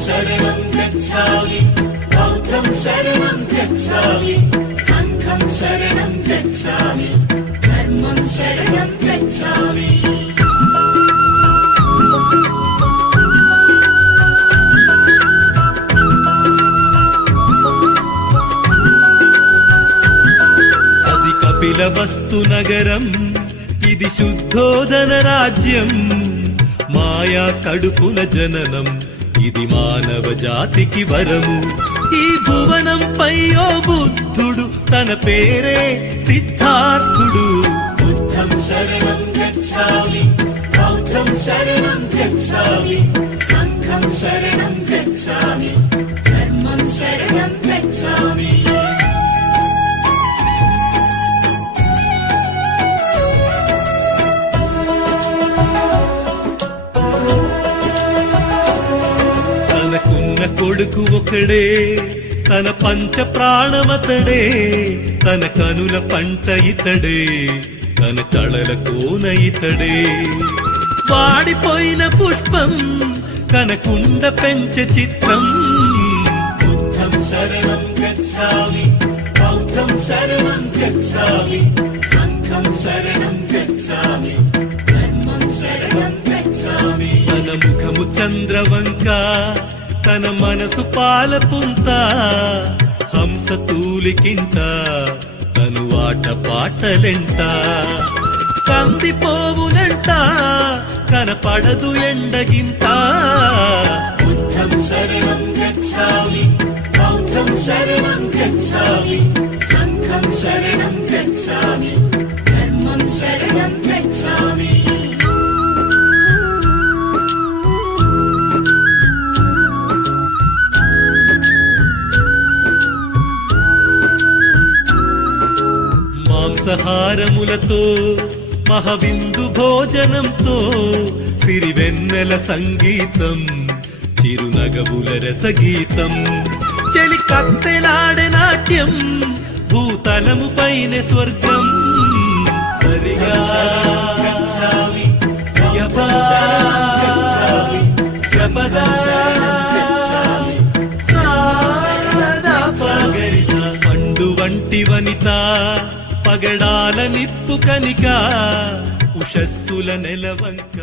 शरणं गच्छामि बौद्धं शरणं गच्छामि संघं शरणं गच्छामि धर्मं शरणं गच्छामि అది కపిలవస్తు నగరం ఇది శుద్ధోదన రాజ్యం మాయా కడుపుల జననం ఇది మానవ జాతికి వరము ఈ భువనం పై ఓ బుద్ధుడు తన పేరే సిద్ధార్థుడు బుద్ధం శరణం గచ్ఛామి బౌద్ధం శరణం గచ్ఛామి సంఘం శరణం గచ్ఛామి ధర్మం శరణం గచ్ఛామి కొడుకు ఒకడే తన పంచ ప్రాణమతడే తన కనుల పంట ఇతడే తన కళల కోన ఇతడే వాడిపోయిన పుష్పం కనకుండ పెంచ చిత్రం బుద్ధం శరణం గచ్ఛామి బౌద్ధం శరణం గచ్ఛామి సంఘం శరణం గచ్ఛామి ధర్మం శరణం గచ్ఛామి తన ముఖము చంద్రవంక తన మనసు పాలపుంత హంస తూలికింత తను ఆట పాటలెంట కందిపోవునంట కనపడదు ఎండగింత బుద్ధం శరణం గచ్ఛామి బౌద్ధం శరణం గచ్ఛామి సంఘం శరణం గచ్ఛామి ధర్మం శరణం గచ్ఛామి మాంసాహారములతో మహవిందు భోజనంతో సిరివెన్నెల సంగీతం చిరునగబుల రసగీతం చెలి కత్తెలాడే నాట్యం భూతలము పైన స్వర్గం సరిగా పండు వంటి వనిత పగడాల నిప్పు కనిక ఉషస్సుల నెలవంక